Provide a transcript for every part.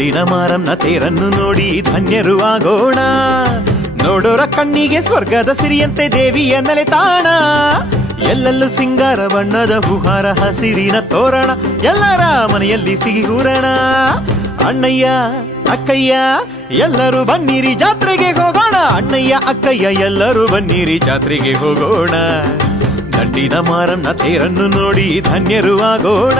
ದಂಡಿನ ಮಾರಮ್ಮನ ತೇರನ್ನು ನೋಡಿ ಧನ್ಯರು ಆಗೋಣ. ನೋಡೋರ ಕಣ್ಣಿಗೆ ಸ್ವರ್ಗದ ಸಿರಿಯಂತೆ ದೇವಿಯ ನೆಲೆ ತಾಣ. ಎಲ್ಲೆಲ್ಲೂ ಸಿಂಗಾರ ಬಣ್ಣದ ಹೂಹಾರ ಹಸಿರಿನ ತೋರಣ. ಎಲ್ಲರ ಮನೆಯಲ್ಲಿ ಸಿಹಿಗೂರಣ. ಅಣ್ಣಯ್ಯ ಅಕ್ಕಯ್ಯ ಎಲ್ಲರೂ ಬನ್ನಿರಿ ಜಾತ್ರೆಗೆ ಹೋಗೋಣ. ಅಣ್ಣಯ್ಯ ಅಕ್ಕಯ್ಯ ಎಲ್ಲರೂ ಬನ್ನಿರಿ ಜಾತ್ರೆಗೆ ಹೋಗೋಣ. ದಂಡಿನ ಮಾರಮ್ಮನ ತೇರನ್ನು ನೋಡಿ ಧನ್ಯರು ಆಗೋಣ.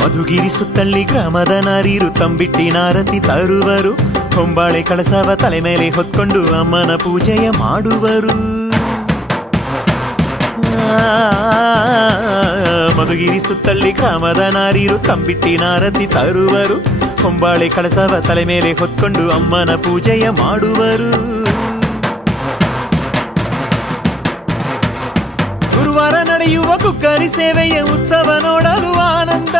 ಮಧುಗಿರಿ ಸುತ್ತಳ್ಳಿ ಗ್ರಾಮದ ನಾರೀರು ತಂಬಿಟ್ಟಿನಾರತಿ ತರುವರು. ಹೊಂಬಾಳೆ ಕಳಸವ ತಲೆ ಮೇಲೆ ಹೊತ್ಕೊಂಡು ಅಮ್ಮನ ಪೂಜೆಯ ಮಾಡುವರು. ಮಧುಗಿರಿ ಸುತ್ತಳ್ಳಿ ಗ್ರಾಮದ ನಾರೀರು ತಂಬಿಟ್ಟಿನಾರತಿ ತರುವರು. ಹೊಂಬಾಳೆ ಕಳಸವ ತಲೆ ಮೇಲೆ ಹೊತ್ಕೊಂಡು ಅಮ್ಮನ ಪೂಜೆಯ ಮಾಡುವರು. ಗುರುವಾರ ನಡೆಯುವ ಕುಕ್ಕರಿ ಸೇವೆಯ ಉತ್ಸವ ನೋಡಲು ಆನಂದ.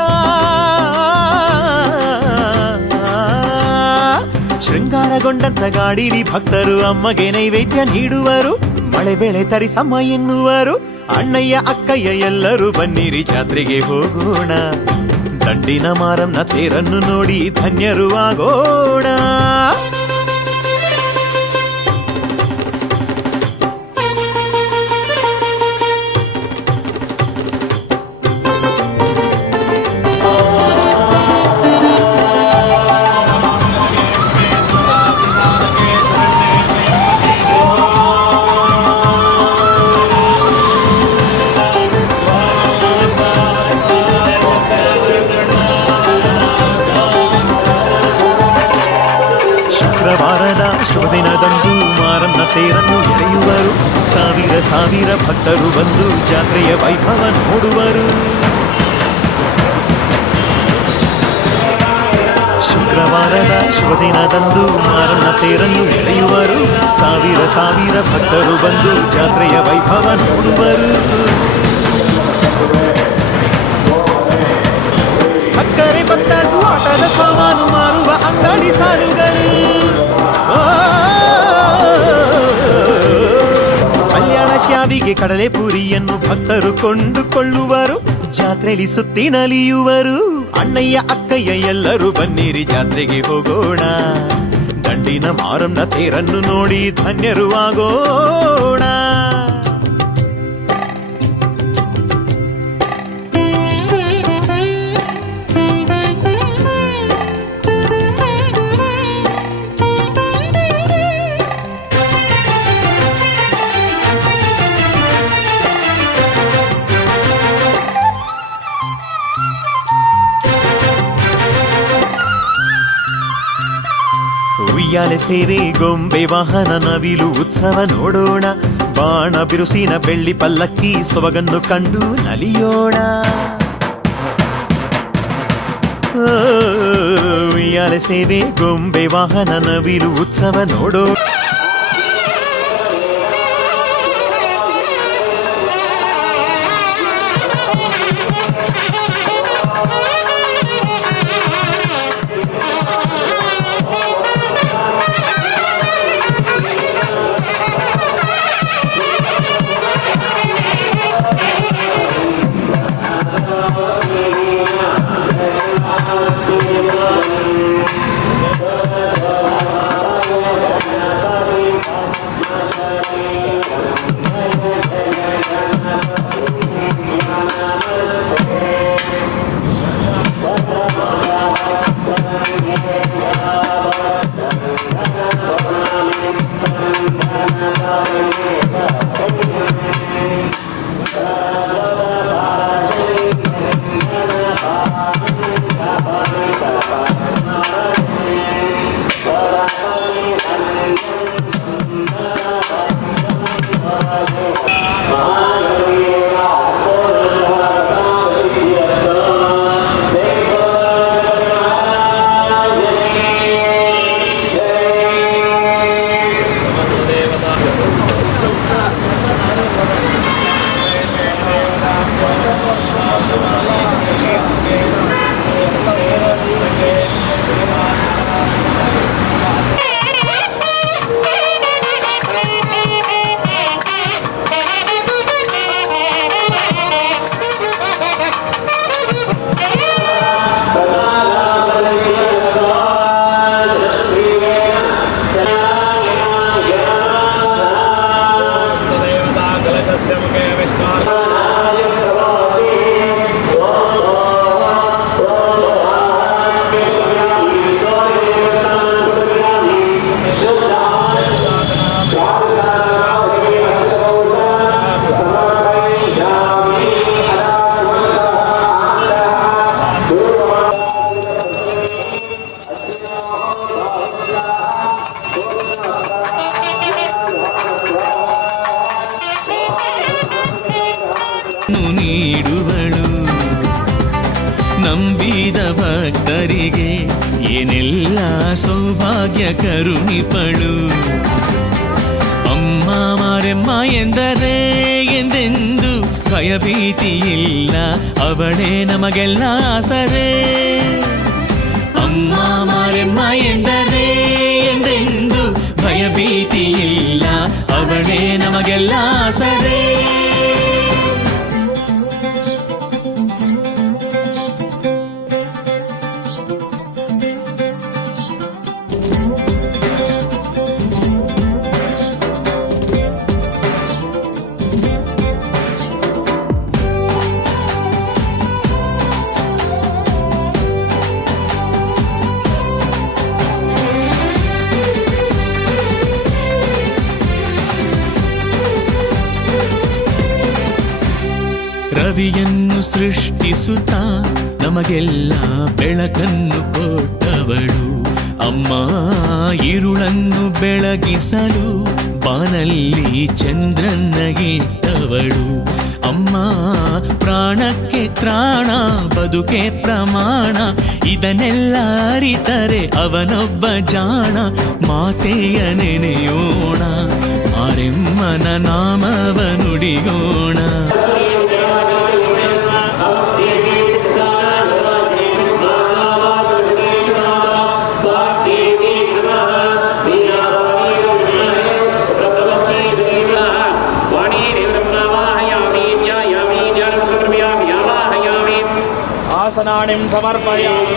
ಶೃಂಗಾರಗೊಂಡಂತ ಗಾಡಿಲಿ ಭಕ್ತರು ಅಮ್ಮಗೆ ನೈವೇದ್ಯ ನೀಡುವರು. ಮಳೆ ಬೆಳೆ ತರಿಸಮ್ಮ ಎನ್ನುವರು. ಅಣ್ಣಯ್ಯ ಅಕ್ಕಯ್ಯ ಎಲ್ಲರೂ ಬನ್ನಿರಿ ಜಾತ್ರೆಗೆ ಹೋಗೋಣ. ದಂಡಿನ ಮಾರಮ್ಮನ ತೇರನ್ನು ನೋಡಿ ಧನ್ಯರು ಆಗೋಣ. ಶುಕ್ರವಾರದ ಶುಭದಿನದಂದು ಮಾರಮ್ಮನ ತೇರನ್ನು ಎಳೆಯುವರು. ಸಾವಿರ ಸಾವಿರ ಭಕ್ತರು ಬಂದು ಜಾತ್ರೆಯ ವೈಭವ ನೋಡುವರು. ಶುಕ್ರವಾರದ ಶುಭದಿನದಂದು ಮಾರಮ್ಮನ ತೇರನ್ನು ಎಳೆಯುವರು. ಸಾವಿರ ಸಾವಿರ ಭಕ್ತರು ಬಂದು ಜಾತ್ರೆಯ ವೈಭವ ನೋಡುವರು. ಸಕ್ಕರೆ ಬತ್ತಾಸು ಆಟದ ಸಾಮಾನು ಮಾರುವ ಅಂಗಡಿ ಸಾಲುಗಳು. ಕಲ್ಯಾಣ ಶಾವಿಗೆ ಕಡಲೆ ಪೂರಿಯನ್ನು ಭಕ್ತರು ಕೊಂಡುಕೊಳ್ಳುವರು. ಜಾತ್ರೆಯಲ್ಲಿ ಸುತ್ತಿ ನಲಿಯುವರು. ಅಣ್ಣಯ್ಯ ಅಕ್ಕಯ್ಯ ಎಲ್ಲರೂ ಬನ್ನಿರಿ ಜಾತ್ರೆಗೆ ಹೋಗೋಣ. ದಂಡಿನ ಮಾರಮ್ಮನ ತೇರನ್ನು ನೋಡಿ ಧನ್ಯರು ಆಗೋಣ. ಉಯ್ಯಾಲೆ ಸೇವೆ ಗೊಂಬೆ ವಾಹನ ನವಿಲು ಉತ್ಸವ ನೋಡೋಣ. ಬಾಣ ಬಿರುಸಿನ ಬೆಳ್ಳಿ ಪಲ್ಲಕ್ಕಿ ಸೊಬಗನ್ನು ಕಂಡು ನಲಿಯೋಣ. ಉಯ್ಯಾಲೆ ಸೇವೆ ಗೊಂಬೆ ವಾಹನ ನವಿಲು ಉತ್ಸವ ನೋಡೋಣ. ಭಕ್ತರಿಗೆ ಏನೆಲ್ಲ ಸೌಭಾಗ್ಯ ಕರುಣಿಪಳು. ಅಮ್ಮ ಮಾರೆಮ್ಮ ಎಂದರೆ ಎಂದೆಂದು ಭಯಭೀತಿಯಿಲ್ಲ, ಅವಳೇ ನಮಗೆಲ್ಲ ಆಸರೆ. ಅಮ್ಮ ಮಾರೆಮ್ಮ ಎಂದರೆ ಎಂದೆಂದು ಭಯಭೀತಿಯಿಲ್ಲ, ಅವಳೇ ನಮಗೆಲ್ಲ ಆಸರೆ. ರವಿಯನ್ನು ಸೃಷ್ಟಿಸುತ್ತ ನಮಗೆಲ್ಲ ಬೆಳಕನ್ನು ಕೊಟ್ಟವಳು. ಅಮ್ಮ ഇരുಳನ್ನು ಬೆಳಗಿಸಲು ಬಾನಲ್ಲಿ ಚಂದ್ರನ್ನಗಿಟ್ಟವಳು. ಅಮ್ಮ ಪ್ರಾಣಕ್ಕೆ ತ್ರಾಣ, ಬದುಕೆ ಪ್ರಮಾಣ, ಇದನ್ನೆಲ್ಲ ಅರಿತರೆ ಅವನೊಬ್ಬ ಜಾಣ. ಮಾತೆಯ ನೆನೆಯೋಣ, ಮಾರೆಮ್ಮನ ನಾಮವ ನುಡಿಯೋಣ. ಆಸನಾಣಿಂ ಸಮರ್ಪಯಾಮಿ.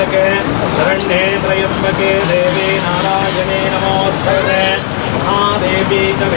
त्र्यम्बके शरण्ये त्र्यम्बके देवी नारायणे नमोस्तुते महादेवी च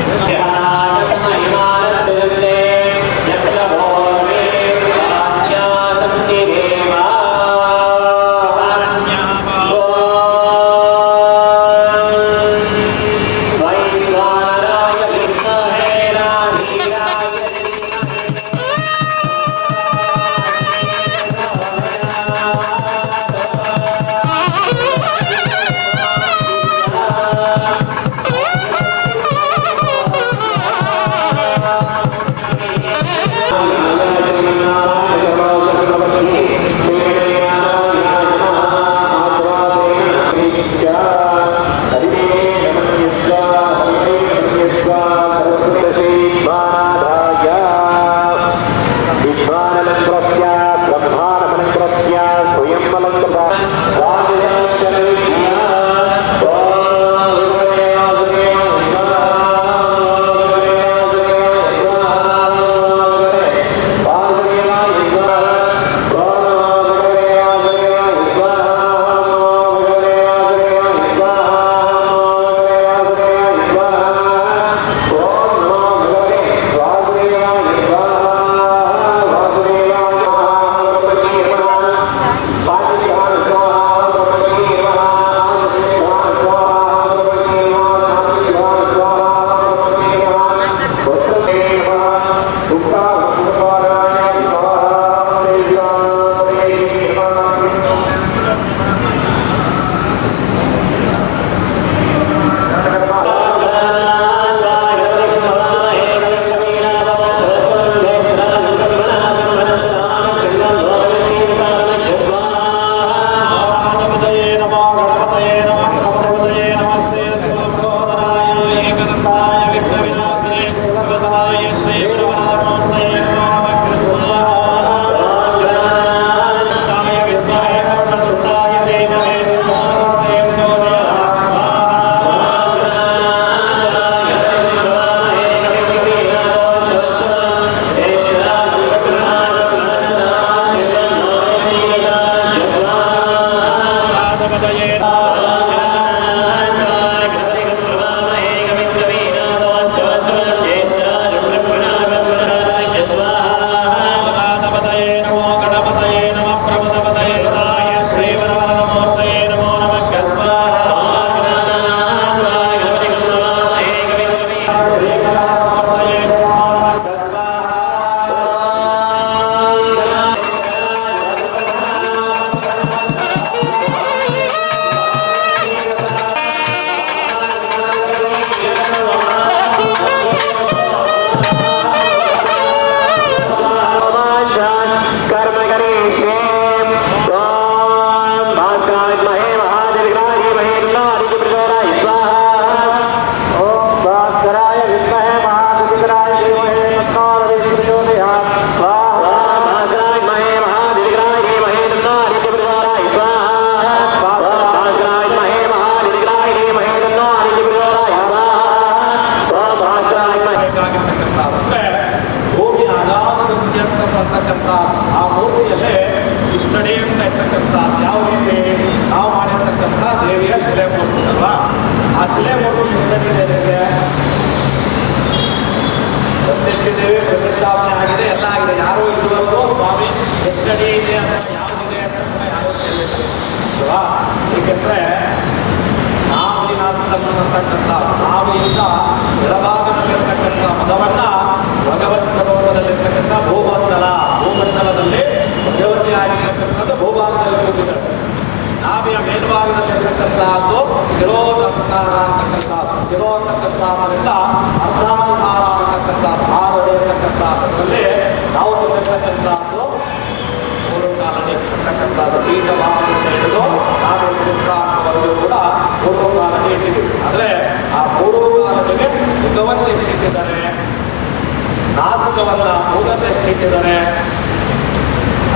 ನಾಸಿಕವನ್ನ ಮೂಗನ್ನು ಎತ್ತಿಟ್ಟಿದ್ದಾರೆ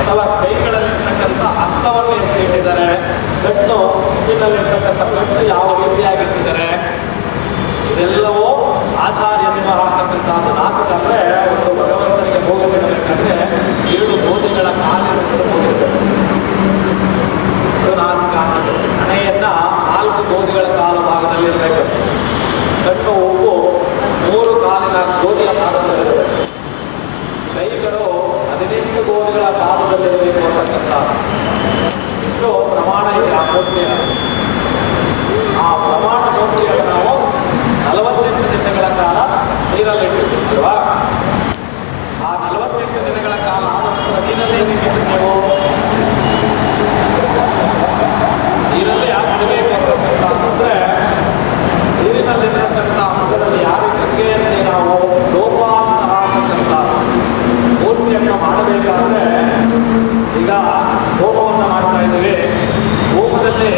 ಅಥವಾ ಕೈಗಳಲ್ಲಿರ್ತಕ್ಕಂಥ ಹಸ್ತವನ್ನು ಎತ್ತಿಟ್ಟಿದ್ದಾರೆ, ಕಣ್ಣು ಮುಟ್ಟಿನಲ್ಲಿರ್ತಕ್ಕಂಥ ಕಣ್ಣು ಯಾವ ರೀತಿಯಾಗಿಟ್ಟಿದ್ದಾರೆ, ಇದೆಲ್ಲವೂ ಆಚಾರ್ಯರು ಹಾಕತಕ್ಕಂಥದ್ದು. ನಾಸಿಕ ಅಂದರೆ ಒಂದು ಭಗವಂತನಿಗೆ ಭೋಗ ಬಿಡಬೇಕಂದ್ರೆ 7 ಗೋಧಿಗಳ ಕಾಲಿನ ಹೋಗಿರ್ಬೇಕು. ಗೋಪಿಗಳ ಪಾದದಲ್ಲಿರಬೇಕು ಅಂತಕ್ಕಂಥ ಇಷ್ಟು ಪ್ರಮಾಣ ಇದೆ ಆ ಮೂರ್ತಿಯ. ಆ ಪ್ರಮಾಣ ಮೂರ್ತಿಯನ್ನು ನಾವು 48 ದಿನಗಳ ಕಾಲ ನೀರಲ್ಲಿ ಇಟ್ಟಿರ್ತೀವಲ್ವಾ? ಆ 48 ದಿನಗಳ ಕಾಲ ಆದ ನಂತರ ನೀರಲ್ಲಿ ಏನಿಟ್ಟಿದ್ದು ನೀವು ನೀರಲ್ಲಿ ಹಾಕಬೇಕು ಅಂತಂದ್ರೆ ನೀರಿನಲ್ಲಿರ್ತಕ್ಕಂಥ ಅಂಶದಲ್ಲಿ ಯಾರು ಗಂಗೆಯಲ್ಲಿ ನಾವು ಲೋಪಾಂತರ ಅಂತಕ್ಕಂಥ ಮೂರ್ತಿಯನ್ನು ಮಾಡಬೇಕಾದ್ರೆ ಈಗ ಹೋಮವನ್ನು ಮಾಡ್ತಾ ಇದ್ದೀವಿ. ಹೋಮದಲ್ಲಿ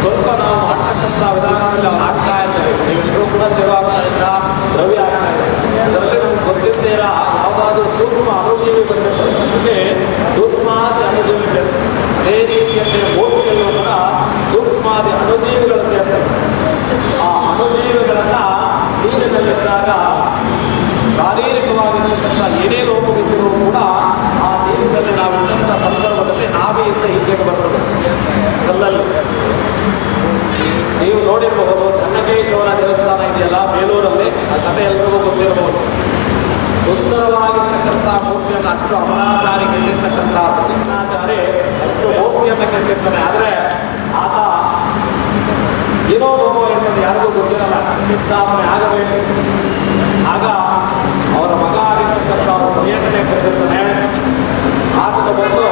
ಸ್ವಲ್ಪ ನಾವು ಮಾಡ್ತಕ್ಕಂಥ ವಿಧಾನದಲ್ಲಿ ನಾವು ಹಾಕ್ತಾ ಇದ್ದೇವೆ. ನೀವೆಲ್ಲರೂ ಕೂಡ ಸೇವಾಗ್ತಾರಿಂದ ದ್ರವ್ಯ ಆಗ್ತಾ ಇದೆ. ಅದರಲ್ಲಿ ನಮ್ಗೆ ಗೊತ್ತಿದ್ದೀರ ಯಾವುದಾದ್ರೂ ಸೂಕ್ಷ್ಮ ಅನುಜೀವಿ ಬಂದಿರ್ತದೆ, ಅದಕ್ಕೆ ಸೂಕ್ಷ್ಮಾದಿ ಅನುಜೀವಿ ಬೇಕು. ಅದೇ ರೀತಿಯಲ್ಲಿ ಮೂರ್ತಿಯಲ್ಲೂ ಕೂಡ ಸೂಕ್ಷ್ಮಾದಿ ಅನುಜೀವಿಗಳು ಸೇರ್ತವೆ. ಆ ಅನುಜೀವಿಗಳನ್ನು ನೀರಿನಲ್ಲಿದ್ದಾಗ ಶಾರೀರಿಕವಾಗಿರತಕ್ಕಂಥ ಏನೇ ಲೋಪವಿದ್ದರೂ ಕೂಡ ಆ ನೀರಿನಲ್ಲಿ ನಾವಿದ್ದಂಥ ಸಂದರ್ಭದಲ್ಲಿ ನಾವಿಯಿಂದ ಈಚೆಗೆ ಬರ್ತದೆ. ಕಲ್ಲಲ್ಲಿ ನೀವು ನೋಡಿರಬಹುದು, ಚನ್ನಕೇಶವರ ದೇವಸ್ಥಾನ ಇದೆಯಲ್ಲ ಬೇಲೂರಲ್ಲಿ, ಆ ಕಥೆ ಎಲ್ರಿಗೂ ಗೊತ್ತಿರಬಹುದು. ಸುಂದರವಾಗಿರ್ತಕ್ಕಂಥ ಮೂರ್ತಿಯನ್ನು ಅಷ್ಟು ಅಮರಾಚಾರಿ ಕೆಟ್ಟಿರ್ತಕ್ಕಂಥ ಪ್ರತಿಜ್ಞಾಚಾರಿ ಅಷ್ಟು ಮೂರ್ತಿಯನ್ನು ಕೆಟ್ಟಿರ್ತಾನೆ. ಆದರೆ ಆತ ಏನೋ ಲೋಪ ಎನ್ನುವುದು ಯಾರಿಗೂ ಗೊತ್ತಿರಲ್ಲ. ಪ್ರತಿಷ್ಠಾಪನೆ ಆಗಬೇಕು. ಆಗ ಅವರ ಮಗ ಆಗಿರ್ತಕ್ಕಂಥ ಅವರ ಪ್ರಿಯಟನೆ ಕಟ್ಟಿರ್ತಾನೆ. ಆತನ ಬಂದು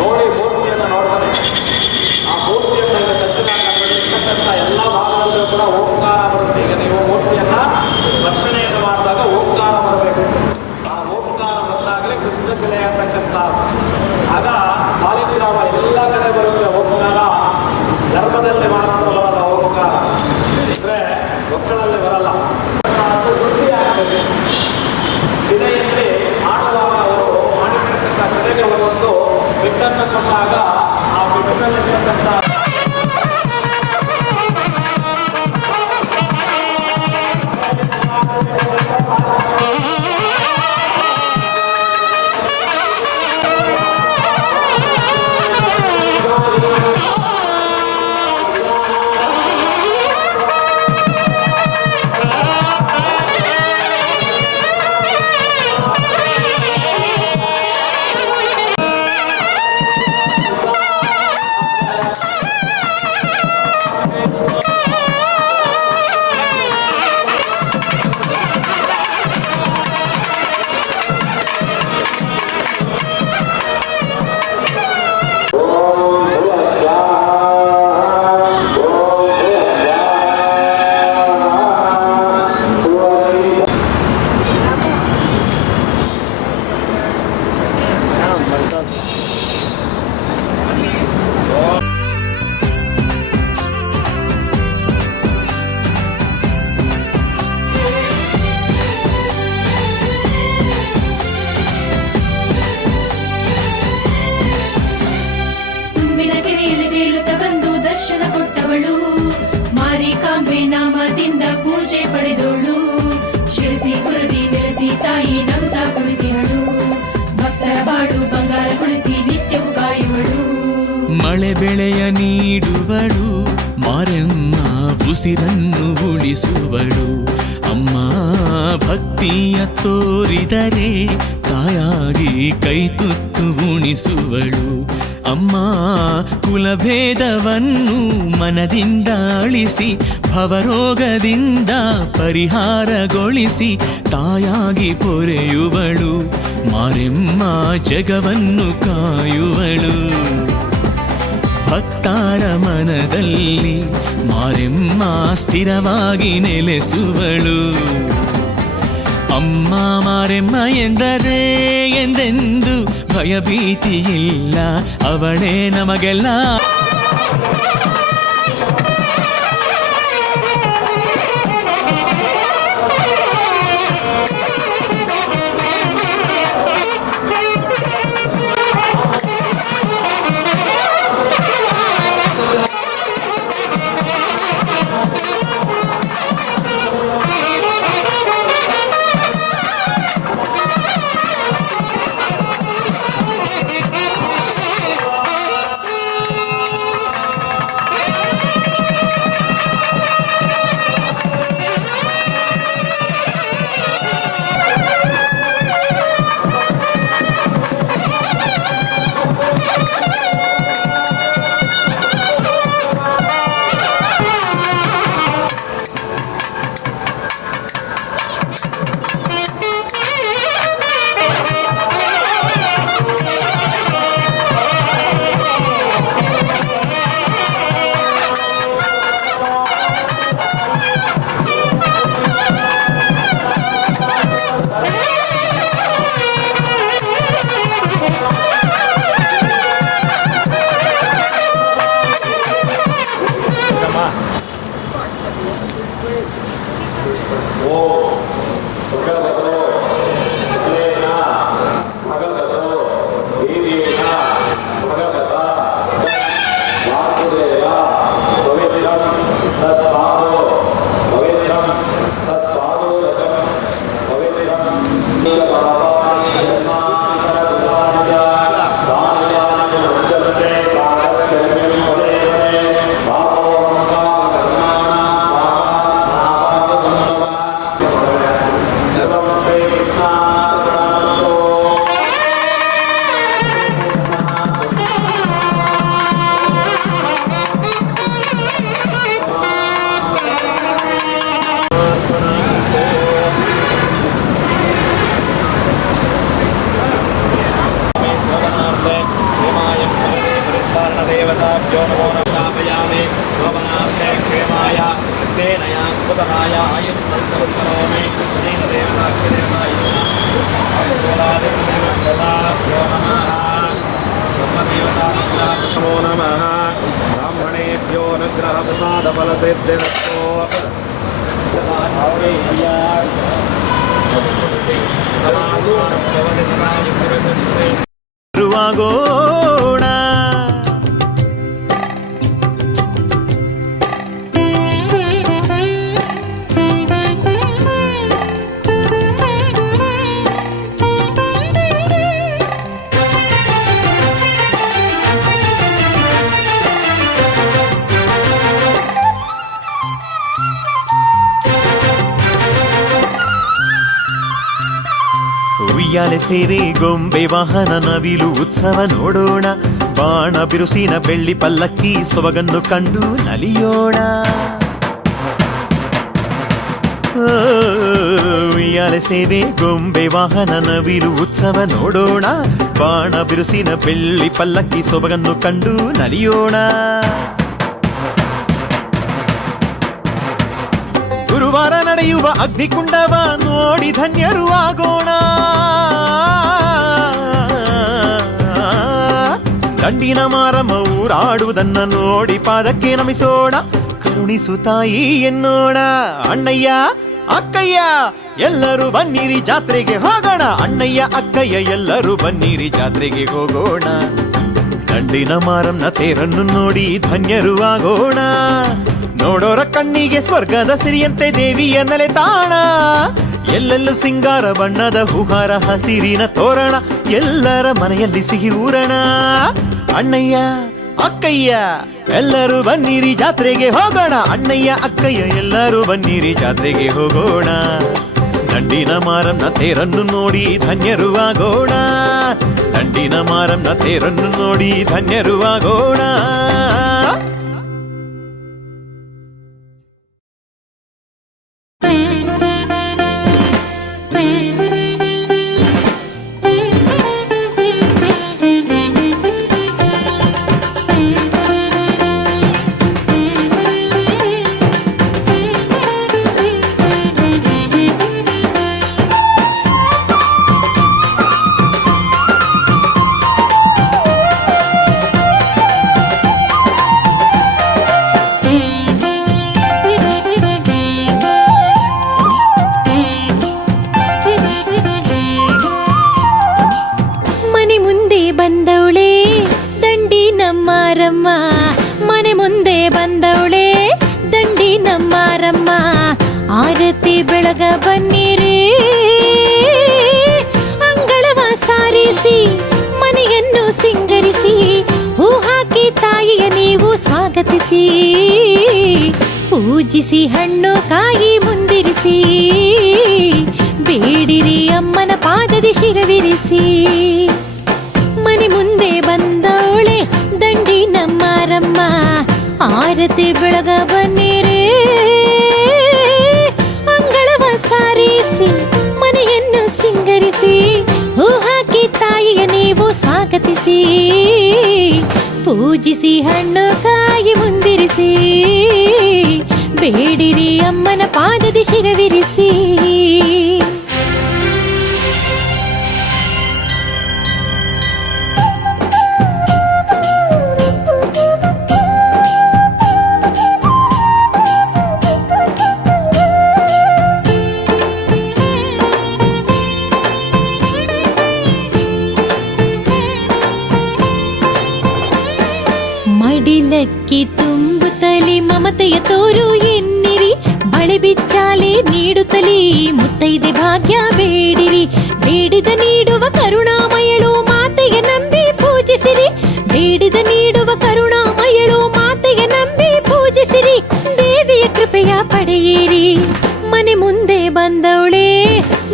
ನೋಡಿ ಮೂರ್ತಿಯನ್ನು ನೋಡ್ತಾನೆ. ಆ ಮೂರ್ತಿಯನ್ನು ಈಗ ಕಟ್ಟಿರ್ತಕ್ಕಂಥ ಎಲ್ಲ ಭಾಗದಲ್ಲೂ ಕೂಡ ಓಂಕಾರ ಬರುತ್ತೆ. ಈಗ ನೀವು ಮೂರ್ತಿಯನ್ನ ಸ್ಪರ್ಶನೆಯನ್ನು ಮಾಡಿದಾಗ ಓಂಕಾರ ಬರಬೇಕು. ಆ ಓಂಕಾರ ಬಂದಾಗಲೇ ಕೃಷ್ಣ ಶಿಲೆ ಅಂತಕ್ಕಂಥ ಆಗ ಬಾಲಿಕರಾಮ ಎಲ್ಲ ಕಡೆ ಬರುತ್ತೆ ಓಂಕಾರ. ಗರ್ಭದಲ್ಲಿ ಮಾತ್ರ ಬರಲ್ಲ ಓಂಕಾರ, ಅಂದರೆ ಮಕ್ಕಳಲ್ಲಿ ಬರಲ್ಲ. ಅದು ಶುದ್ಧಿ ಆಗಬೇಕು. ಶಿಲೆಯಲ್ಲಿ ಮಾಡುವಾಗ ಅವರು ಮಾಡಿರ್ತಕ್ಕಂಥ ಶಿಲೆಗೆ ಒಂದು ಬಿಟ್ಟನ್ನು ಕೊಟ್ಟಾಗ ಆ ಬಿಟ್ಟಿನಲ್ಲಿರ್ತಕ್ಕಂಥ ನಾಮದಿಂದ ಪೂಜೆ ಪಡೆದೋಳು. ಶಿರಸಿ ಗುರುದಿ ನೆಲೆಸಿ ತಾಯಿ ನಗುತ್ತಾ ಕುಳಿತಿಹಳು. ಭಕ್ತರ ಬಾಳು ಬಂಗಾರಗೊಳಿಸಿ ನಿತ್ಯವೂ ಕಾಯುವಳು. ಮಳೆ ಬೆಳೆಯ ನೀಡುವಳು ಮಾರಮ್ಮ, ಉಸಿರನ್ನು ಉಳಿಸುವಳು ಅಮ್ಮ. ಭಕ್ತಿಯ ತೋರಿದರೆ ತಾಯಾಗಿ ಕೈ ತುತ್ತು ಉಣಿಸುವಳು ಅಮ್ಮ. ಕುಲಭೇದವನ್ನು ಮನದಿಂದ ಅಳಿಸಿ ಭವರೋಗದಿಂದ ಪರಿಹಾರಗೊಳಿಸಿ ತಾಯಾಗಿ ಪೊರೆಯುವಳು ಮಾರೆಮ್ಮ. ಜಗವನ್ನು ಕಾಯುವಳು ಭಕ್ತಾರ ಮನದಲ್ಲಿ ಮಾರೆಮ್ಮ ಸ್ಥಿರವಾಗಿ ನೆಲೆಸುವಳು ಅಮ್ಮ. ಮಾರೆಮ್ಮ ಎಂದರೆ ಎಂದೆಂದು ಭಯಭೀತಿಯಿಲ್ಲ, ಅವಳೇ ನಮಗೆಲ್ಲ. देवताभ्यो नमो नमामि शोभनार्थे क्षेमाय तेनया सुपदनाय आयुष्मन्तरोमि तेन देवताभ्यो नमः ब्राह्मणेभ्यो अनुग्रहप्रसादफलसिद्धिरस्तु ರುವಾಗೋಣ ಉಯ್ಯಾಲೆ ಸೇವೆ ಗೊಂಬೆ ವಾಹನ ನವಿಲು ಉತ್ಸವ ನೋಡೋಣ ಬಾಣ ಬಿರುಸಿನ ಬೆಳ್ಳಿ ಪಲ್ಲಕ್ಕಿ ಸೊಬಗನ್ನು ಕಂಡು ನಲಿಯೋಣ ಉಯ್ಯಾಲೆ ಸೇವೆ ಗೊಂಬೆ ವಾಹನ ನವಿಲು ಉತ್ಸವ ನೋಡೋಣ ಬಾಣ ಬಿರುಸಿನ ಬೆಳ್ಳಿ ಪಲ್ಲಕ್ಕಿ ಸೊಬಗನ್ನು ಕಂಡು ನಲಿಯೋಣ ಗುರುವಾರ ನಡೆಯುವ ಅಗ್ನಿಕುಂಡವ ನೋಡಿ ಧನ್ಯರು ಆಗೋಣ ದಂಡಿನ ಮಾರಮ್ಮ ಊರಾಡುವುದನ್ನ ನೋಡಿ ಪಾದಕ್ಕೆ ನಮಿಸೋಣ ಕರುಣಿಸು ತಾಯಿ ಎನ್ನೋಣ ಅಣ್ಣಯ್ಯ ಅಕ್ಕಯ್ಯ ಎಲ್ಲರೂ ಬನ್ನಿರಿ ಜಾತ್ರೆಗೆ ಹೋಗೋಣ ಅಣ್ಣಯ್ಯ ಅಕ್ಕಯ್ಯ ಎಲ್ಲರೂ ಬನ್ನಿರಿ ಜಾತ್ರೆಗೆ ಹೋಗೋಣ ದಂಡಿನ ಮಾರಮ್ಮನ ತೇರನ್ನು ನೋಡಿ ಧನ್ಯರು ಆಗೋಣ ನೋಡೋರ ಕಣ್ಣಿಗೆ ಸ್ವರ್ಗದ ಸಿರಿಯಂತೆ ದೇವಿಯ ನೆಲೆ ತಾಣ ಎಲ್ಲೆಲ್ಲೂ ಸಿಂಗಾರ ಬಣ್ಣದ ಹೂಹಾರ ಹಸಿರಿನ ತೋರಣ ಎಲ್ಲರ ಮನೆಯಲ್ಲಿ ಸಿಹಿ ಊರಣ ಅಣ್ಣಯ್ಯ ಅಕ್ಕಯ್ಯ ಎಲ್ಲರೂ ಬನ್ನಿರಿ ಜಾತ್ರೆಗೆ ಹೋಗೋಣ ಅಣ್ಣಯ್ಯ ಅಕ್ಕಯ್ಯ ಎಲ್ಲರೂ ಬನ್ನಿರಿ ಜಾತ್ರೆಗೆ ಹೋಗೋಣ ದಂಡಿನ ಮಾರಮ್ಮನ ತೇರನ್ನು ನೋಡಿ ಧನ್ಯರು ಆಗೋಣ ದಂಡಿನ ಮಾರಮ್ಮನ ತೇರನ್ನು ನೋಡಿ ಧನ್ಯರು ಆಗೋಣ ಮನೆ ಮುಂದೆ ಬಂದವಳೆ ದಂಡಿ ನಮ್ಮಾರಮ್ಮ ಆರತಿ ಬೆಳಗ ಬನ್ನಿರಿ ಅಂಗಳವ ಸಾರಿಸಿ ಮನೆಯನ್ನು ಸಿಂಗರಿಸಿ ಹೂ ಹಾಕಿ ತಾಯಿಯ ನೀವು ಸ್ವಾಗತಿಸಿ ಪೂಜಿಸಿ ಹಣ್ಣು ಕಾಯಿ ಮುಂದಿರಿಸಿ ಬೇಡಿರಿ ಅಮ್ಮನ ಪಾದದಿ ಶಿರವಿರಿಸಿ ಮನೆ ಮುಂದೆ ಬಂದವಳೆ ದಂಡಿ ನಮ್ಮಾರಮ್ಮ ಆರತಿ ಬೆಳಗ ಬನ್ನಿರೇ ಅಂಗಳವ ಸಾರಿಸಿ ಮನೆಯನ್ನು ಸಿಂಗರಿಸಿ ಹೂ ಹಾಕಿ ತಾಯಿಯ ನೀವು ಸ್ವಾಗತಿಸಿ ಪೂಜಿಸಿ ಹಣ್ಣು ಕಾಯಿ ಮುಂದಿರಿಸಿ ಬೇಡಿರಿ ಅಮ್ಮನ ಪಾದದಿ ಶಿರವಿರಿಸಿ ಮಡಿಲಕ್ಕಿ ತುಂಬುತ್ತಲಿ ಮಮತೆಯ ತೋರು ಎನ್ನಿರಿ ಬಳೆ ಬಿಚ್ಚಾಲೆ ನೀಡುತ್ತಲಿ ಮುತ್ತೈದೆ ಭಾಗ್ಯ ಬೇಡಿರಿ ಬೇಡಿದ ನೀಡುವ ಕರುಣಾಮಯಳು ಮಾತೆಯ ನಂಬಿ ಪೂಜಿಸಿರಿ ಬೇಡಿದ ನೀಡುವ ಕರುಣಾಮಯಳು ಮಾತೆಯ ನಂಬಿ ಪೂಜಿಸಿರಿ ದೇವಿಯ ಕೃಪೆಯ ಪಡೆಯಿರಿ ಮನೆ ಮುಂದೆ ಬಂದವಳೇ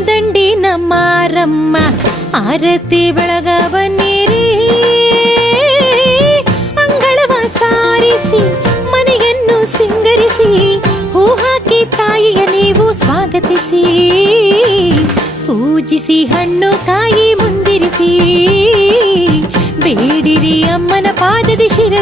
ದಂಡಿ ನಮ್ಮಾರಮ್ಮ ಆರತಿ ಬೆಳಗ ಬನ್ನಿರಿ ಸಾರಿಸಿ ಮನೆಯನ್ನು ಸಿಂಗರಿಸಿ ಹೂ ಹಾಕಿ ತಾಯಿಯ ನೀವು ಸ್ವಾಗತಿಸಿ ಪೂಜಿಸಿ ಹಣ್ಣು ಕಾಯಿ ಮುಂದಿರಿಸಿ ಬೇಡಿರಿ ಅಮ್ಮನ ಪಾದದಿ ಶಿರ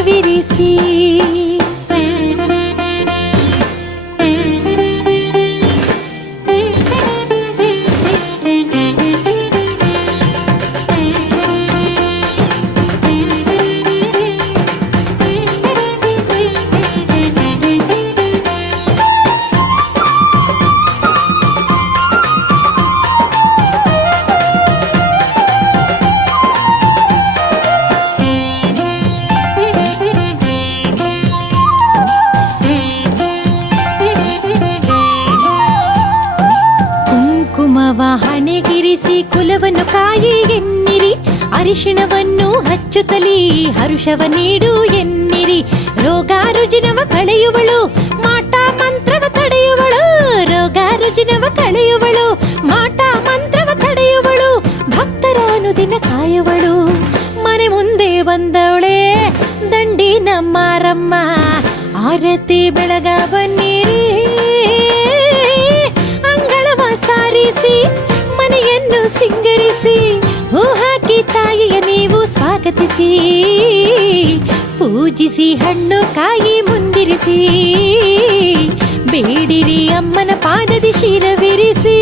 ಅರಿಶಿಣವನ್ನು ಹಚ್ಚುತ್ತಲೀ ಹರುಷವ ನೀಡು ಎನ್ನಿರಿ. ರೋಗ ರುಜಿನವ ಕಳೆಯುವಳು, ಮಾಟ ಮಂತ್ರವ ತಡೆಯುವಳು. ರೋಗ ರುಜಿನವ ಕಳೆಯುವಳು, ಮಾಟ ಮಂತ್ರವ ತಡೆಯುವಳು. ಭಕ್ತರ ಅನುದಿನ ಕಾಯುವಳು. ಮನೆ ಮುಂದೆ ಬಂದವಳೆ ದಂಡಿ ನಮ್ಮಾರಮ್ಮ, ಆರತಿ ಬೆಳಗ ಬನ್ನಿರಿ. ಅಂಗಳವ ಸಾರಿಸಿ ಮನೆಯನ್ನು ಸಿಂಗರಿಸಿ, ಹೂ ಹಾಕಿ ತಾಯಿಯ ನೀವು ಸ್ವಾಗತಿಸಿ. ಪೂಜಿಸಿ ಹಣ್ಣು ಕಾಯಿ ಮುಂದಿರಿಸಿ, ಬೇಡಿರಿ ಅಮ್ಮನ ಪಾದದಿ ಶಿರವಿರಿಸಿ.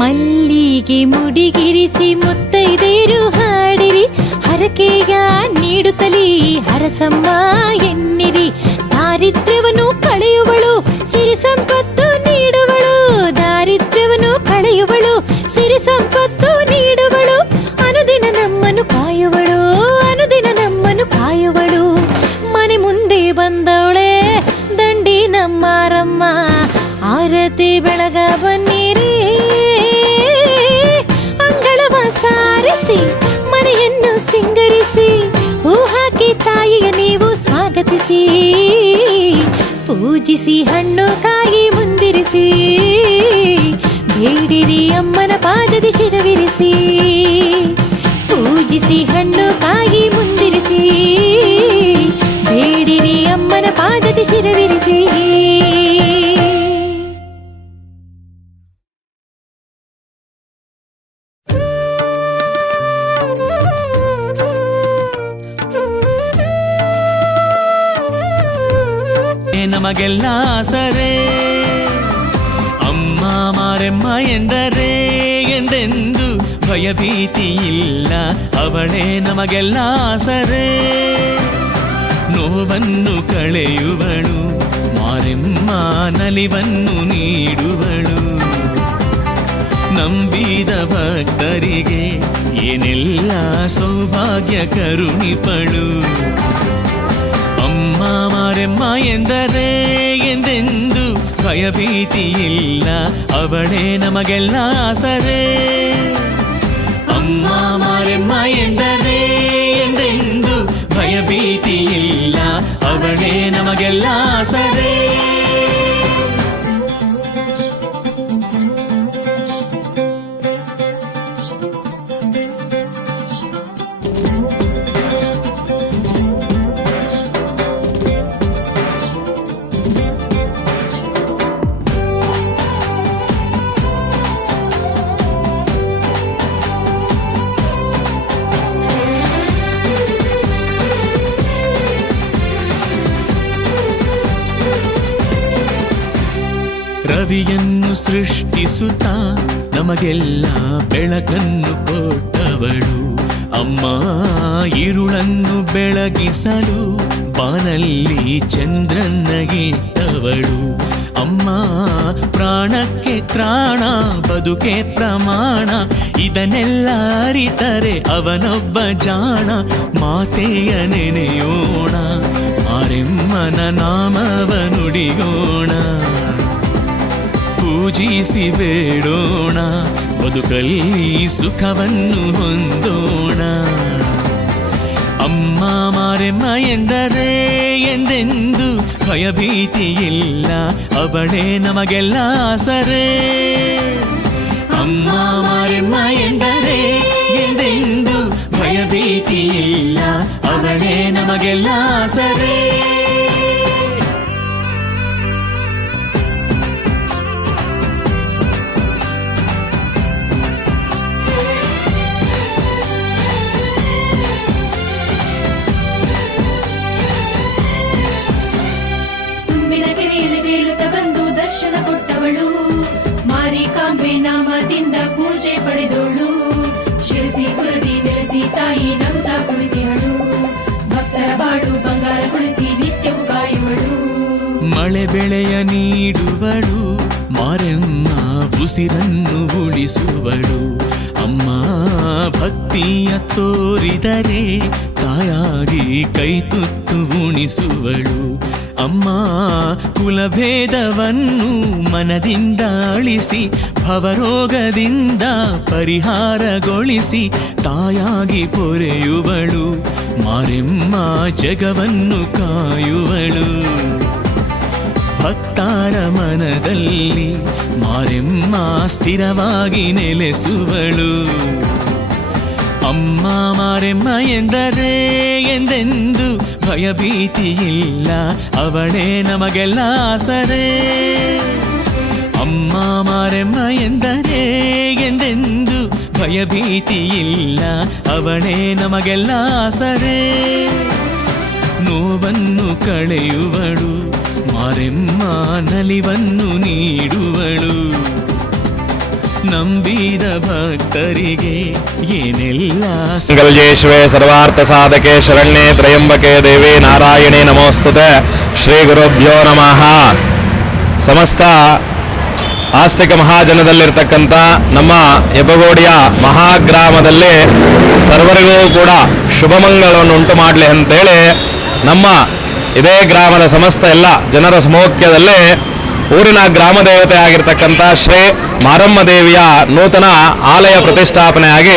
ಮಲ್ಲಿಗೆ ಮುಡಿಗಿರಿಸಿ ಮುತ್ತೈದೇರು ಹಾಡಿರಿ. ಹರಕೆಯ ನೀಡುತ್ತಲೀ ಹರಸಮ್ಮ ಎನ್ನಿರಿ. ದಾರಿದ್ರ್ಯವನ್ನು ಕಳೆಯುವಳು, ಸಿರಿ ಸಂಪತ್ತು ನೀಡುವಳು. ದಾರಿದ್ರ್ಯವನ್ನು ಕಳೆಯುವಳು, ಸಿರಿ ಸಂಪತ್ತು ನೀಡುವಳು. ಅನುದಿನ ನಮ್ಮನ್ನು ಕಾಯುವಳು, ಅನುದಿನ ನಮ್ಮನ್ನು ಕಾಯುವಳು. ಮನೆ ಮುಂದೆ ಬಂದವಳೆ ದಂಡಿ ನಮ್ಮಾರಮ್ಮ, ಆರತಿ ಬೆಳಗ ಬನ್ನಿರಿ. ಅಂಗಳವ ಸಾರಿಸಿ ಮನೆಯನ್ನು ಸಿಂಗರಿಸಿ, ಹೂ ಹಾಕಿ ತಾಯಿಯ ನೀವು ಸ್ವಾಗತಿಸಿ. ಪೂಜಿಸಿ ಹಣ್ಣು ಕಾಯಿ ಮುಂದಿರಿಸಿ, ಬೇಡಿರಿ ಅಮ್ಮನ ಪಾದದಿ ಶಿರವಿರಿಸಿ. ಪೂಜಿಸಿ ಹಣ್ಣು ಕಾಯಿ ಮುಂದಿರಿಸಿ, ಬೇಡಿರಿ ಅಮ್ಮನ ಪಾದದಿ ಶಿರವಿರಿಸಿ. ನಮಗೆಲ್ಲ ಸರೇ ಅಮ್ಮ ಮಾರೆಮ್ಮ ಎಂದರೆ ಎಂದೆಂದು ಭಯಭೀತಿ ಇಲ್ಲ. ಅವಳೇ ನಮಗೆಲ್ಲ ಸರೇ, ನೋವನ್ನು ಕಳೆಯುವಳು. ಮಾರೆಮ್ಮ ನಲಿವನ್ನು ನೀಡುವಳು. ನಂಬಿದ ಭಕ್ತರಿಗೆ ಏನೆಲ್ಲ ಸೌಭಾಗ್ಯ ಕರುಣಿಪಳು. ಅಮ್ಮ ಮಾರೆಮ್ಮ ಎಂದರೆ ಎಂದೆಂದು ಭಯಭೀತಿ ಇಲ್ಲ. ಅವಳೇ ನಮಗೆಲ್ಲ ಸರೇ. ಅಮ್ಮ ಮಾರೆಮ್ಮ ಎಂದರೆ ಎಂದೆಂದು ಭಯಭೀತಿ ಇಲ್ಲ. ಅವಳೇ ನಮಗೆಲ್ಲ ಸರೇ. ರವಿಯನ್ನು ಸೃಷ್ಟಿಸುತ್ತಾ ನಮಗೆಲ್ಲ ಬೆಳಕನ್ನು ಕೊಟ್ಟವಳು. ಅಮ್ಮ ഇരുಳನ್ನು ಬೆಳಗಿಸಲು ಬಾನಲ್ಲಿ ಚಂದ್ರನ್ನಗಿಟ್ಟವಳು. ಅಮ್ಮ ಪ್ರಾಣಕ್ಕೆ ತ್ರಾಣ, ಬದುಕೆ ಪ್ರಮಾಣ. ಇದನ್ನೆಲ್ಲ ಅರಿತರೆ ಅವನೊಬ್ಬ ಜಾಣ. ಮಾತೆಯ ನೆನೆಯೋಣ, ಮಾರೆಮ್ಮನ ನಾಮವ ನುಡಿಯೋಣ. ಪೂಜಿಸಿ ಬೇಡೋಣ, ಬದುಕಲ್ಲಿ ಸುಖವನ್ನು ಹೊಂದೋಣ. ಅಮ್ಮ ಮಾರೆಮ್ಮ ಎಂದರೆ ಎಂದೆಂದು ಭಯಭೀತಿ ಇಲ್ಲ. ಅವಳೇ ನಮಗೆಲ್ಲ ಸರೇ. ಅಮ್ಮ ಮಾರೆಮ್ಮ ಎಂದರೆ ಎಂದೆಂದು ಭಯಭೀತಿ ಇಲ್ಲ. ಅವಳೇ ನಮಗೆಲ್ಲ ಸರೇ. ದರ್ಶನ ಕೊಟ್ಟವಳು, ಮಾರಿಕಾಂಬೆ ನಾಮದಿಂದ ಪೂಜೆ ಪಡೆದೋಳು. ಶಿರಸಿ ಗುರುದಿ ನೆಲೆಸಿ ತಾಯಿ ನಗುತ್ತಾ ಕುಳಿತಿಹಳು. ಭಕ್ತರ ಬಾಳು ಬಂಗಾರಗೊಳಿಸಿ ನಿತ್ಯವೂ ಕಾಯುವಳು. ಮಳೆ ಬೆಳೆ ಬೆಳೆಯ ನೀಡುವಳು ಮಾರೆಮ್ಮ ಉಸಿರನ್ನು ಉಳಿಸುವಳು ಅಮ್ಮ ಭಕ್ತಿಯ ತೋರಿದರೆ ತಾಯಾಗಿ ಕೈ ತುತ್ತು ಉಣಿಸುವಳು ಅಮ್ಮ ಕುಲಭೇದವನ್ನು ಮನದಿಂದ ಅಳಿಸಿ ಭವರೋಗದಿಂದ ಪರಿಹಾರಗೊಳಿಸಿ ತಾಯಾಗಿ ಪೊರೆಯುವಳು ಮಾರೆಮ್ಮ ಜಗವನ್ನು ಕಾಯುವಳು ಭಕ್ತಾರ ಮನದಲ್ಲಿ ಮಾರೆಮ್ಮ ಸ್ಥಿರವಾಗಿ ನೆಲೆಸುವಳು ಅಮ್ಮ ಮಾರೆಮ್ಮ ಎಂದರೆ ಎಂದೆಂದು ಭಯಭೀತಿ ಇಲ್ಲ ಅವಳೇ ನಮಗೆಲ್ಲ ಆಸರೆ ಅಮ್ಮ ಮಾರೆಮ್ಮ ಎಂದರೆ ಎಂದೆಂದು ಭಯಭೀತಿ ಇಲ್ಲ ಅವಳೇ ನಮಗೆಲ್ಲ ಆಸರೆ ನೋವನ್ನು ಕಳೆಯುವಳು ಮಾರೆಮ್ಮ ನಲಿವನ್ನು ನೀಡುವಳು ನಂಬಿದ ಭಕ್ತರಿಗೆ ಏನೆಲ್ಲ ಮಂಗಲ್ಯೇಶ್ವೇ ಸರ್ವಾರ್ಥ ಸಾಧಕೆ ಶರಣ್ಯೇ ತ್ರಯಂಬಕೆ ದೇವಿ ನಾರಾಯಣಿ ನಮೋಸ್ತುತೆ ಶ್ರೀ ಗುರುಭ್ಯೋ ನಮಃ. ಸಮಸ್ತ ಆಸ್ತಿಕ ಮಹಾಜನದಲ್ಲಿರ್ತಕ್ಕಂಥ ನಮ್ಮ ಹೆಬ್ಬಗೋಡಿಯ ಮಹಾಗ್ರಾಮದಲ್ಲಿ ಸರ್ವರಿಗೂ ಕೂಡ ಶುಭಮಂಗಳವನ್ನು ಉಂಟು ಮಾಡಲಿ ಅಂತೇಳಿ ನಮ್ಮ ಇದೇ ಗ್ರಾಮದ ಸಮಸ್ತ ಎಲ್ಲ ಜನರ ಸಮೂಹದಲ್ಲಿ ಊರಿನ ಗ್ರಾಮ ದೇವತೆ ಆಗಿರ್ತಕ್ಕಂಥ ಶ್ರೀ ಮಾರಮ್ಮ ದೇವಿಯ ನೂತನ ಆಲಯ ಪ್ರತಿಷ್ಠಾಪನೆಯಾಗಿ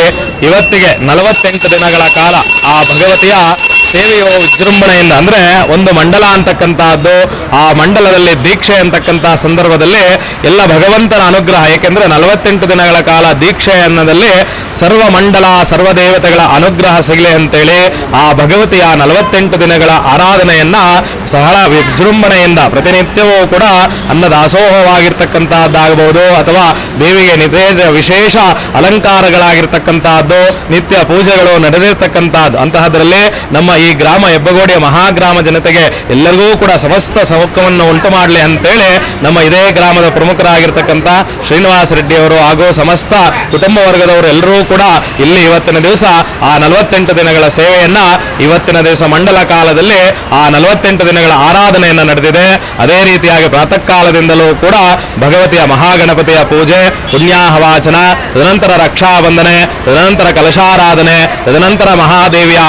ಇವತ್ತಿಗೆ 48 ದಿನಗಳ ಕಾಲ ಆ ಭಗವತಿಯ ಸೇವೆಗಳು ವಿಜೃಂಭಣೆಯಿಂದ ಅಂದರೆ ಒಂದು ಮಂಡಲ ಅಂತಕ್ಕಂತಹದ್ದು, ಆ ಮಂಡಲದಲ್ಲಿ ದೀಕ್ಷೆ ಅಂತಕ್ಕಂಥ ಸಂದರ್ಭದಲ್ಲಿ ಎಲ್ಲ ಭಗವಂತನ ಅನುಗ್ರಹ. ಏಕೆಂದರೆ 48 ದಿನಗಳ ಕಾಲ ದೀಕ್ಷೆ ಅನ್ನೋದಲ್ಲಿ ಸರ್ವ ಮಂಡಲ ಸರ್ವ ದೇವತೆಗಳ ಅನುಗ್ರಹ ಸಿಗಲಿ ಅಂತೇಳಿ ಆ ಭಗವತಿಯ 48 ದಿನಗಳ ಆರಾಧನೆಯನ್ನ ಬಹಳ ವಿಜೃಂಭಣೆಯಿಂದ ಪ್ರತಿನಿತ್ಯವೂ ಕೂಡ ಅನ್ನದಾಸೋಹವಾಗಿರ್ತಕ್ಕಂತಹದ್ದಾಗಬಹುದು ಅಥವಾ ದೇವಿಗೆ ವಿಶೇಷ ಅಲಂಕಾರಗಳಾಗಿರ್ತಕ್ಕಂತಹದ್ದು, ನಿತ್ಯ ಪೂಜೆಗಳು ನಡೆದಿರ್ತಕ್ಕಂತಹದ್ದು. ಅಂತಹದ್ರಲ್ಲಿ ನಮ್ಮ ಈ ಗ್ರಾಮ ಹೆಬ್ಬಗೋಡಿಯ ಮಹಾಗ್ರಾಮ ಜನತೆಗೆ ಎಲ್ಲರಿಗೂ ಕೂಡ ಸಮಸ್ತ ಸೌಖ್ಯವನ್ನು ಉಂಟು ಮಾಡಲಿ ಅಂತೇಳಿ ನಮ್ಮ ಇದೇ ಗ್ರಾಮದ ಪ್ರಮುಖರಾಗಿರ್ತಕ್ಕಂಥ ಶ್ರೀನಿವಾಸ ರೆಡ್ಡಿ ಅವರು ಹಾಗೂ ಸಮಸ್ತ ಕುಟುಂಬ ವರ್ಗದವರು ಎಲ್ಲರೂ ಕೂಡ ಇಲ್ಲಿ ಇವತ್ತಿನ ದಿವಸ ಆ 48 ದಿನಗಳ ಸೇವೆಯನ್ನ ಇವತ್ತಿನ ದಿವಸ ಮಂಡಲ ಕಾಲದಲ್ಲಿ ಆ 48 ದಿನಗಳ ಆರಾಧನೆಯನ್ನ ನಡೆದಿದೆ. ಅದೇ ರೀತಿಯಾಗಿ ಪ್ರಾತಃ ಕಾಲದಿಂದಲೂ ಕೂಡ ಭಗವತಿಯ ಮಹಾಗಣಪತಿಯ ಪೂಜೆ, ಪುಣ್ಯಾಹವಾಚನ, ತದನಂತರ ರಕ್ಷಾಬಂಧನೆ, ತದನಂತರ ಕಲಶಾರಾಧನೆ, ತದನಂತರ ಮಹಾದೇವಿಯ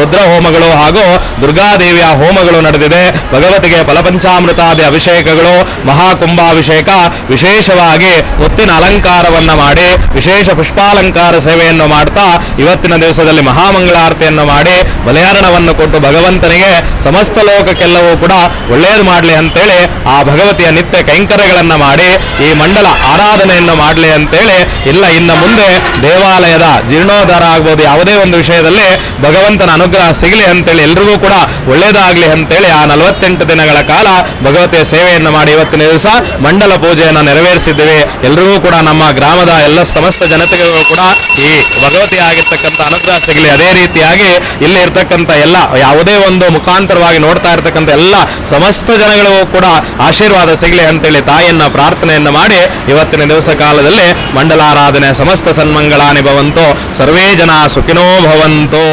ರುದ್ರ ಹೋಮಗಳು ಹಾಗೂ ದುರ್ಗಾದೇವಿಯ ಹೋಮಗಳು ನಡೆದಿದೆ. ಭಗವತಿಗೆ ಫಲಪಂಚಾಮೃತಾದಿ ಅಭಿಷೇಕಗಳು, ಮಹಾಕುಂಭಾಭಿಷೇಕ, ವಿಶೇಷವಾಗಿ ಮುತ್ತಿನ ಅಲಂಕಾರವನ್ನ ಮಾಡಿ ವಿಶೇಷ ಪುಷ್ಪಾಲಂಕಾರ ಸೇವೆಯನ್ನು ಮಾಡ್ತಾ ಇವತ್ತಿನ ದಿವಸದಲ್ಲಿ ಮಹಾಮಂಗಳಾರತಿಯನ್ನು ಮಾಡಿ ಬಲಿಯಾರಣವನ್ನು ಕೊಟ್ಟು ಭಗವಂತನಿಗೆ ಸಮಸ್ತ ಲೋಕಕ್ಕೆಲ್ಲವೂ ಕೂಡ ಒಳ್ಳೆಯದು ಮಾಡಲಿ ಅಂತೇಳಿ ಆ ಭಗವತಿಯ ನಿತ್ಯ ಕೈಂಕರ್ಯಗಳನ್ನ ಮಾಡಿ ಈ ಮಂಡಲ ಆರಾಧನೆಯನ್ನು ಮಾಡಲಿ ಅಂತೇಳಿ ಇಲ್ಲ ಇನ್ನು ಮುಂದೆ ದೇವಾಲಯದ ಜೀರ್ಣೋದ್ಧಾರ ಆಗ್ಬೋದು, ಯಾವುದೇ ಒಂದು ವಿಷಯದಲ್ಲಿ ಭಗವಂತನ ಅನುಗ್ರಹ ಸಿಗಲಿ ಅಂತೇಳಿ ಎಲ್ರಿಗೂ ಕೂಡ ಒಳ್ಳೆಯದಾಗಲಿ ಅಂತೇಳಿ ಆ 48 ದಿನಗಳ ಕಾಲ ಭಗವತಿಯ ಸೇವೆಯನ್ನು ಮಾಡಿ ಇವತ್ತಿನ ದಿವಸ ಮಂಡಲ ಪೂಜೆಯನ್ನು ನೆರವೇರಿಸಿದ್ದೇವೆ. ಎಲ್ರಿಗೂ ಕೂಡ ನಮ್ಮ ಗ್ರಾಮದ ಎಲ್ಲ ಸಮಸ್ತ ಜನತೆಗಳಿಗೂ ಕೂಡ ಈ ಭಗವತಿ ಆಗಿರ್ತಕ್ಕಂಥ ಅನುಗ್ರಹ ಸಿಗಲಿ. ಅದೇ ರೀತಿಯಾಗಿ ಇಲ್ಲಿ ಇರ್ತಕ್ಕಂಥ ಎಲ್ಲ ಯಾವುದೇ ಒಂದು ಮುಖಾಂತರವಾಗಿ ನೋಡ್ತಾ ಇರ್ತಕ್ಕಂಥ ಎಲ್ಲ ಸಮಸ್ತ ಜನಗಳಿಗೂ ಕೂಡ ಆಶೀರ್ವಾದ ಸಿಗಲಿ ಅಂತೇಳಿ ತಾಯಿಯನ್ನ ಪ್ರಾರ್ಥನೆಯನ್ನು ಮಾಡಿ ಇವತ್ತಿನ ದಿವಸ ಕಾಲದಲ್ಲಿ ಮಂಡಲಾರಾಧನೆ ಸಮಸ್ತ ಸನ್ಮಂಗಳಾನಿ ಭವಂತು, ಸರ್ವೇ ಜನ ಸುಖಿನೋ ಭವಂತು.